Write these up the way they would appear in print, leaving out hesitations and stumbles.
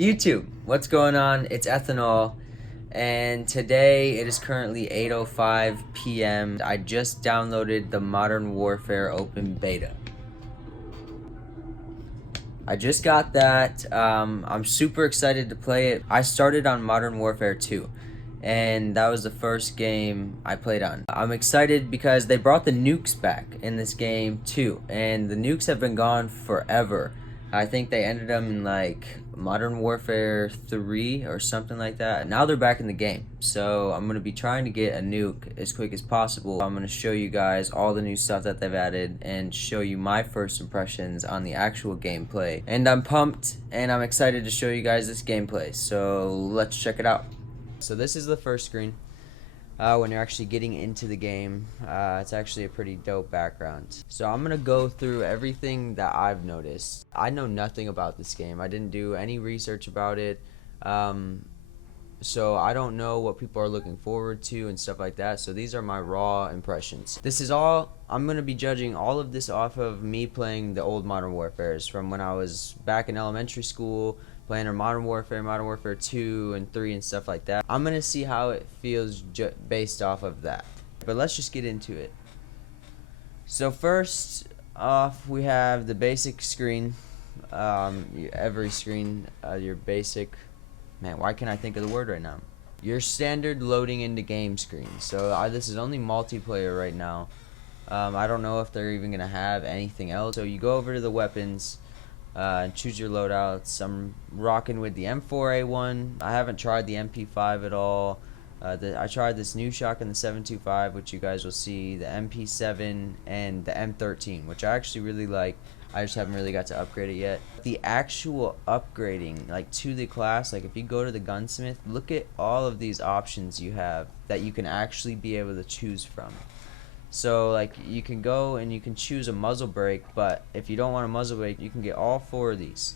YouTube, what's going on? It's Ethanol, and today it is currently 8:05 p.m. I just downloaded the Modern Warfare Open Beta. I just got that. I'm super excited to play it. I started on Modern Warfare 2, and that was the first game I played on. I'm excited because they brought the nukes back in this game too, and the nukes have been gone forever. I think they ended them in like Modern Warfare 3 or something like that. Now they're back in the game, so I'm going to be trying to get a nuke as quick as possible. I'm going to show you guys all the new stuff that they've added and show you my first impressions on the actual gameplay. And I'm pumped and I'm excited to show you guys this gameplay, so let's check it out. So this is the first screen. When you're actually getting into the game, it's actually a pretty dope background. So I'm gonna go through everything that I've noticed. I know nothing about this game. I didn't do any research about it, so I don't know what people are looking forward to and stuff like that. So these are my raw impressions. This is all, I'm gonna be judging all of this off of me playing the old Modern Warfares from when I was back in elementary school, playing our Modern Warfare 2 and 3 and stuff like that. I'm gonna see how it feels based off of that. But let's just get into it. So first off, we have the basic screen. Every screen, your basic, man, why can't I think of the word right now? Your standard loading into game screen. So this is only multiplayer right now. I don't know if they're even gonna have anything else. So you go over to the weapons, choose your loadouts. I'm rocking with the M4A1. I haven't tried the MP5 at all. I tried this new shotgun, the 725, which you guys will see, the MP7 and the M13, which I actually really like. I just haven't really got to upgrade it yet. The actual upgrading, like to the class, like if you go to the gunsmith, look at all of these options you have that you can actually be able to choose from. So like you can go and you can choose a muzzle brake, but if you don't want a muzzle brake, you can get all four of these.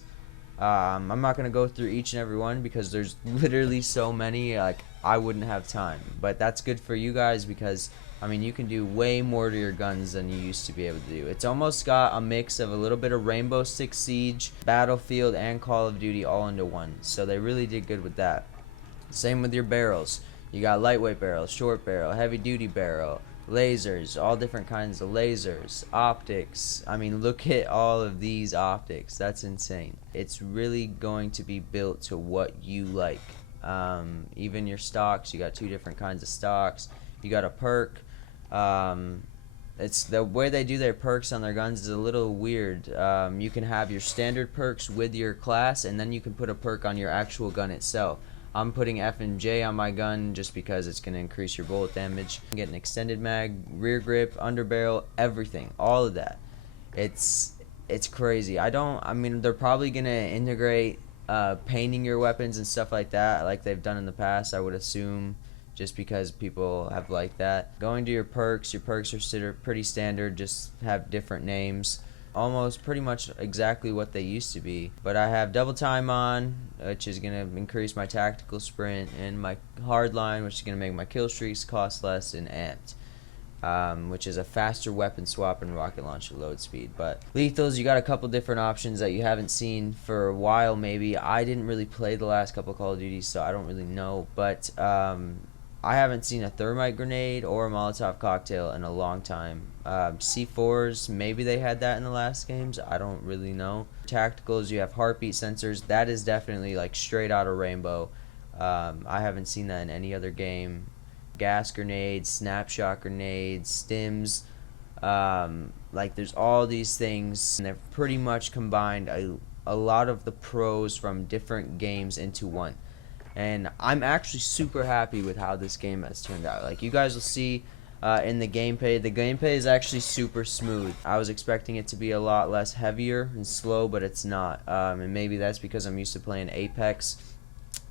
I'm not gonna go through each and every one because there's literally so many, like I wouldn't have time. But that's good for you guys because I mean you can do way more to your guns than you used to be able to do. It's almost got a mix of a little bit of Rainbow Six Siege, Battlefield, and Call of Duty all into one. So they really did good with that. Same with your barrels. You got lightweight barrel, short barrel, heavy duty barrel, lasers, all different kinds of lasers, optics. I mean, look at all of these optics. That's insane. It's really going to be built to what you like. Even your stocks, you got two different kinds of stocks. You got a perk. It's the way they do their perks on their guns is a little weird. You can have your standard perks with your class, and then you can put a perk on your actual gun itself. I'm putting F and J on my gun just because it's going to increase your bullet damage. You get an extended mag, rear grip, underbarrel, everything, all of that. It's crazy. I mean, they're probably going to integrate painting your weapons and stuff like that, like they've done in the past, I would assume, just because people have liked that. Going to your perks are pretty standard, just have different names. Almost pretty much exactly what they used to be. But I have double time on, which is going to increase my tactical sprint, and my hard line, which is going to make my kill streaks cost less, and amped, which is a faster weapon swap and rocket launcher load speed. But lethals, you got a couple different options that you haven't seen for a while maybe. I didn't really play the last couple Call of Duties, so I don't really know. But I haven't seen a thermite grenade or a Molotov cocktail in a long time. C4s, maybe they had that in the last games. I don't really know. Tacticals, you have heartbeat sensors. That is definitely like straight out of Rainbow. I haven't seen that in any other game. Gas grenades, snapshot grenades, stims. Like there's all these things, and they've pretty much combined a lot of the pros from different games into one. And I'm actually super happy with how this game has turned out. Like you guys will see in the gameplay is actually super smooth. I was expecting it to be a lot less heavier and slow, but it's not. And maybe that's because I'm used to playing Apex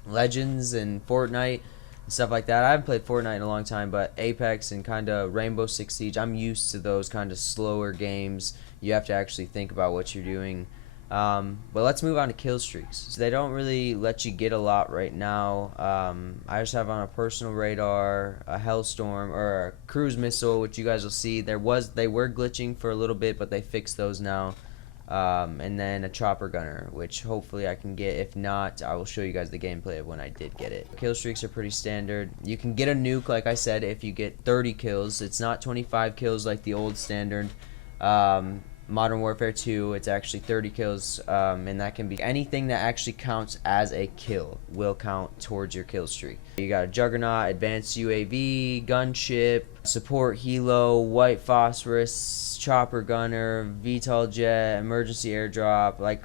Legends and Fortnite and stuff like that. I haven't played Fortnite in a long time, but Apex and kind of Rainbow Six Siege, I'm used to those kind of slower games. You have to actually think about what you're doing. But let's move on to kill streaks. So they don't really let you get a lot right now. I just have on a personal radar, a Hellstorm, or a cruise missile, which you guys will see. They were glitching for a little bit, but they fixed those now. and then a chopper gunner, which hopefully I can get. If not, I will show you guys the gameplay of when I did get it. Kill streaks are pretty standard. You can get a nuke, like I said, if you get 30 kills. It's not 25 kills like the old standard. Modern Warfare 2, it's actually 30 kills, and that can be anything that actually counts as a kill will count towards your kill streak. You got a Juggernaut, Advanced UAV, Gunship, Support Helo, White Phosphorus, Chopper Gunner, VTOL Jet, Emergency Airdrop. Like,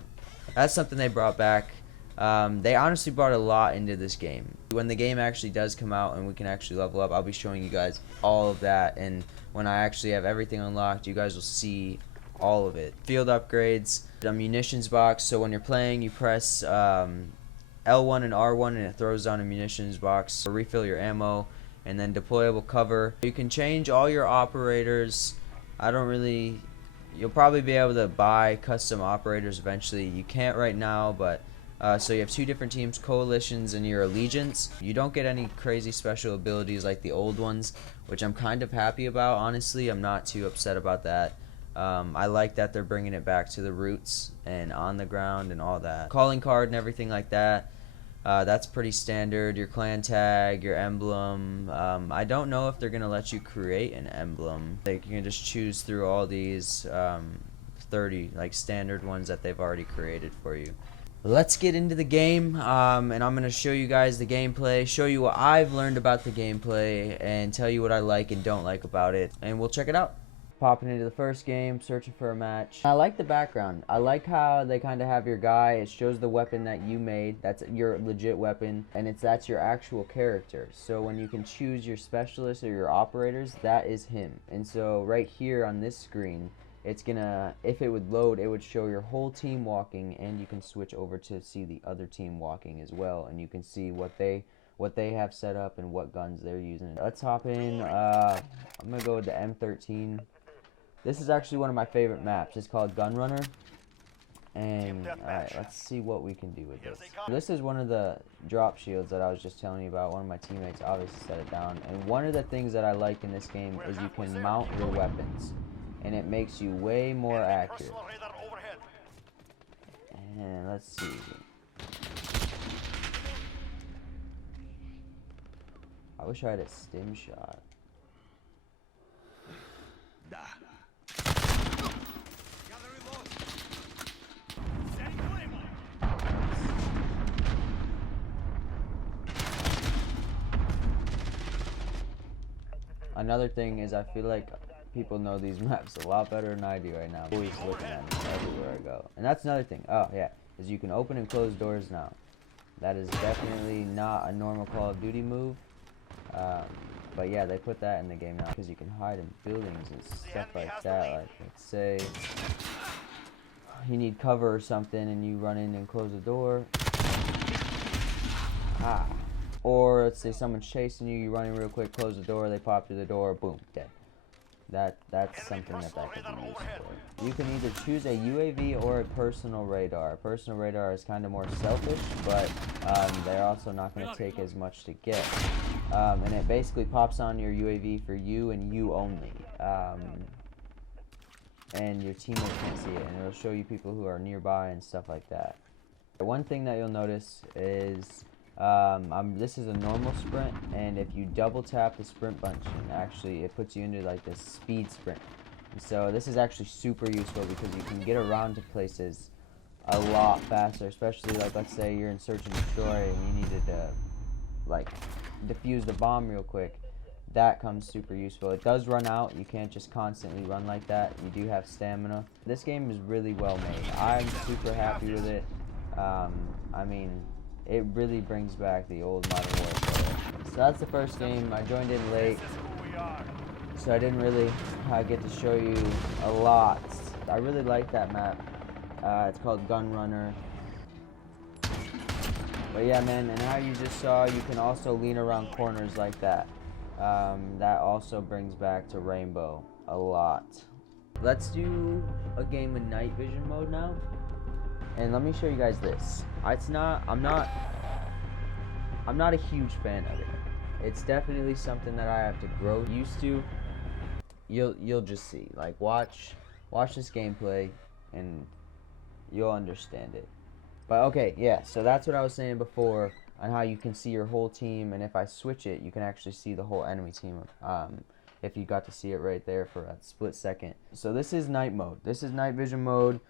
that's something they brought back. They honestly brought a lot into this game. When the game actually does come out and we can actually level up, I'll be showing you guys all of that, and when I actually have everything unlocked, you guys will see all of it. Field upgrades, the munitions box, so when you're playing you press L1 and R1 and it throws down a munitions box to refill your ammo, and then deployable cover. You can change all your operators. You'll probably be able to buy custom operators eventually. You can't right now, but so you have two different teams, coalitions and your allegiance. You don't get any crazy special abilities like the old ones, which I'm kind of happy about, honestly. I'm not too upset about that. I like that they're bringing it back to the roots and on the ground and all that. Calling card and everything like that, that's pretty standard. Your clan tag, your emblem. I don't know if they're going to let you create an emblem. You can just choose through all these 30 like standard ones that they've already created for you. Let's get into the game, and I'm going to show you guys the gameplay, show you what I've learned about the gameplay, and tell you what I like and don't like about it, and we'll check it out. Popping into the first game, searching for a match. I like the background. I like how they kind of have your guy. It shows the weapon that you made. That's your legit weapon, and that's your actual character. So when you can choose your specialist or your operators, that is him. And so right here on this screen, it's gonna, if it would load, it would show your whole team walking, and you can switch over to see the other team walking as well, and you can see what they have set up and what guns they're using. Let's hop in. I'm gonna go with the M13. This is actually one of my favorite maps. It's called Gunrunner. And, alright, let's see what we can do with this. This is one of the drop shields that I was just telling you about. One of my teammates obviously set it down. And one of the things that I like in this game is you can mount your weapons. And it makes you way more accurate. And let's see. I wish I had a stim shot. Another thing is I feel like people know these maps a lot better than I do right now. Always looking at them everywhere I go. And that's another thing. Oh yeah, is you can open and close doors now. That is definitely not a normal Call of Duty move. But yeah, they put that in the game now because you can hide in buildings and stuff like that. Like, let's say you need cover or something and you run in and close the door. Or let's say someone's chasing you, you run in real quick, close the door, they pop through the door, boom, dead. That's something that could be used for. You can either choose a UAV or a personal radar. A personal radar is kind of more selfish, but they're also not going to take as much to get. And it basically pops on your UAV for you and you only. And your teammates can't see it, and it'll show you people who are nearby and stuff like that. One thing that you'll notice is this is a normal sprint, and if you double tap the sprint button, actually it puts you into like this speed sprint. And so this is actually super useful because you can get around to places a lot faster, especially like let's say you're in search and destroy and you needed to like defuse the bomb real quick. That comes super useful. It does run out. You can't just constantly run like that. You do have stamina. This game is really well made. I'm super happy with it. I mean, it really brings back the old Modern Warfare. So that's the first game. I joined in late, so I didn't really get to show you a lot. I really like that map. It's called Gunrunner. But yeah, man, and how you just saw, you can also lean around corners like that. That also brings back to Rainbow a lot. Let's do a game in night vision mode now. And let me show you guys this. I'm not a huge fan of it. It's definitely something that I have to grow used to. You'll just see. Like watch this gameplay and you'll understand it. But okay, yeah, so that's what I was saying before on how you can see your whole team, and if I switch it, you can actually see the whole enemy team, if you got to see it right there for a split second. So this is night mode. This is night vision mode,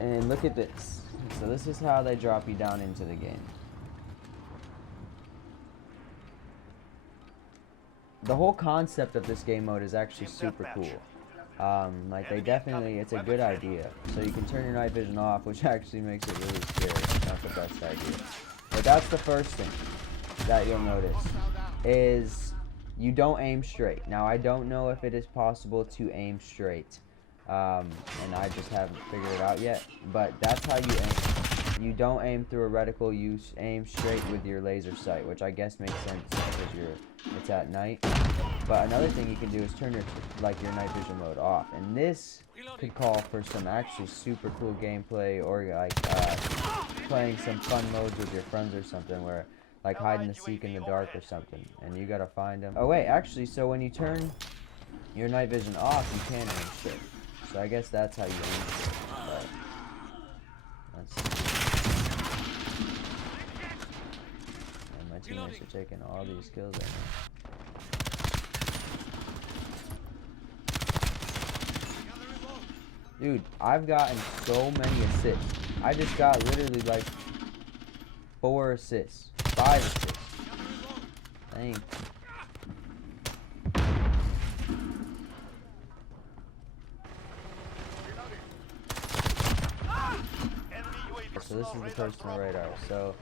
and look at this. So this is how they drop you down into the game. The whole concept of this game mode is actually super cool. Like it's a good idea. So you can turn your night vision off, which actually makes it really scary. Not the best idea. But that's the first thing that you'll notice is you don't aim straight. Now I don't know if it is possible to aim straight, and I just haven't figured it out yet. But that's how you aim. You don't aim through a reticle. You aim straight with your laser sight, which I guess makes sense because it's at night. But another thing you can do is turn your night vision mode off, and this could call for some actually super cool gameplay, or like playing some fun modes with your friends or something, where like hide and seek in the dark or something, and you gotta find them. Oh wait, actually, so when you turn your night vision off, you can aim straight. So I guess that's how you aim straight. But let's see. And my teammates are taking all these kills right now. Dude, I've gotten so many assists. I just got literally like 4 assists, 5 assists. Dang. So this is the personal radar. So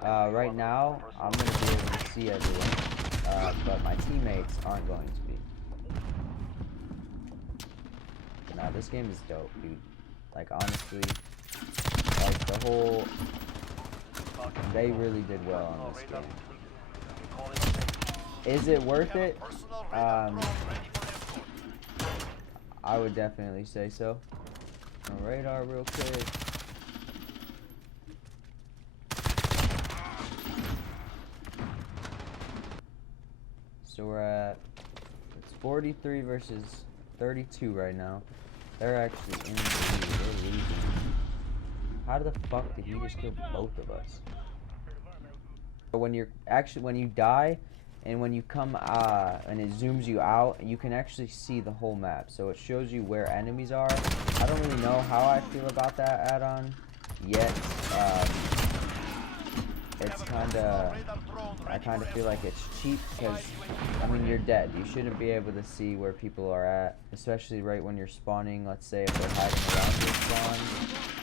right now I'm gonna be able to see everyone, but my teammates aren't going to be. Nah, this game is dope, dude. Like, honestly, like, they really did well on this game. Is it worth it? I would definitely say so. Radar real quick. So we're at, it's 43 versus 32 right now. They're actually in the lead. They're losing. How the fuck did he just kill both of us? When you die, and when you come and it zooms you out, you can actually see the whole map. So it shows you where enemies are. I don't really know how I feel about that add-on yet. I kind of feel like it's cheap because, I mean, you're dead. You shouldn't be able to see where people are at, especially right when you're spawning. Let's say if they're hiding around your spawn.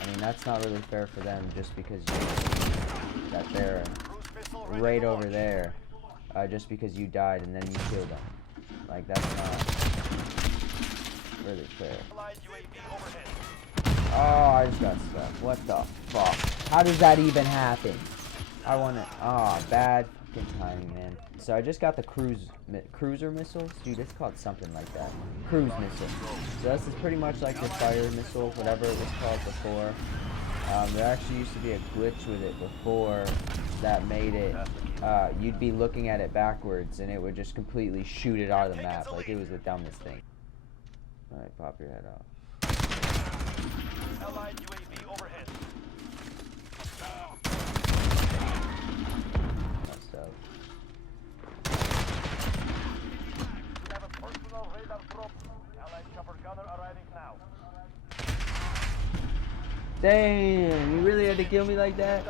I mean, that's not really fair for them just because you see that they're right over there, just because you died and then you killed them. Like, that's not really fair. Oh, I just got stuck. What the fuck? How does that even happen? I want to. Oh, bad fucking timing, man. So I just got the cruiser missiles. Dude, it's called something like that. Cruise missile. So this is pretty much like the fire missile, whatever it was called before. There actually used to be a glitch with it before that made it. You'd be looking at it backwards, and it would just completely shoot it out of the map. Like, it was the dumbest thing. All right, pop your head off. Allied UAV overhead. Messed up. We have a personal radar drop. Allied chopper gunner arriving now. Damn, you really had to kill me like that?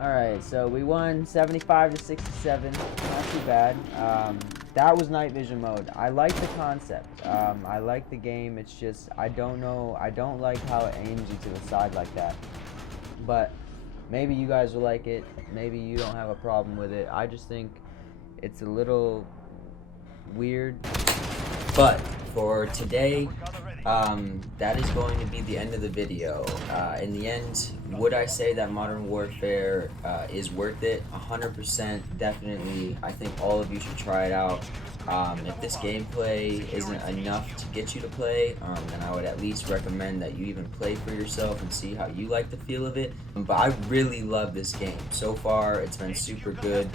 Alright, so we won 75 to 67. Not too bad. That was night vision mode. I like the concept. I like the game. It's just, I don't know. I don't like how it aims you to the side like that. But maybe you guys will like it. Maybe you don't have a problem with it. I just think it's a little weird. But for today, that is going to be the end of the video. In the end, would I say that Modern Warfare is worth it? 100%, definitely. I think all of you should try it out. If this gameplay isn't enough to get you to play, then I would at least recommend that you even play for yourself and see how you like the feel of it. But I really love this game. So far, it's been super good.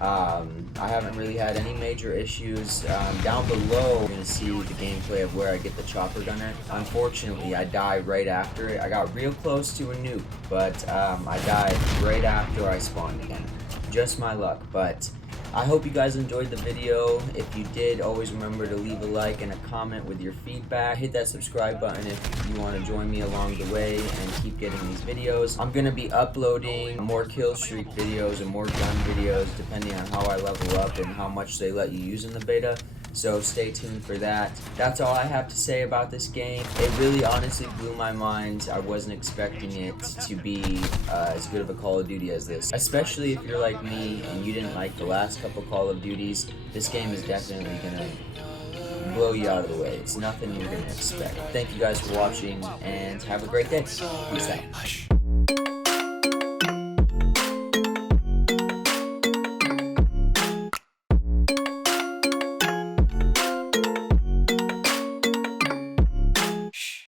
I haven't really had any major issues. Down below, you're going to see the gameplay of where I get the chopper gun at. Unfortunately, I died right after it. I got real close to a nuke, but I died right after I spawned again. Just my luck, but I hope you guys enjoyed the video. If you did, always remember to leave a like and a comment with your feedback. Hit that subscribe button if you want to join me along the way and keep getting these videos. I'm going to be uploading more kill streak videos and more gun videos depending on how I level up and how much they let you use in the beta. So stay tuned for that. That's all I have to say about this game. It really honestly blew my mind. I wasn't expecting it to be as good of a Call of Duty as this. Especially if you're like me and you didn't like the last couple Call of Duties, this game is definitely gonna blow you out of the way. It's nothing you're gonna expect. Thank you guys for watching and have a great day. Peace out.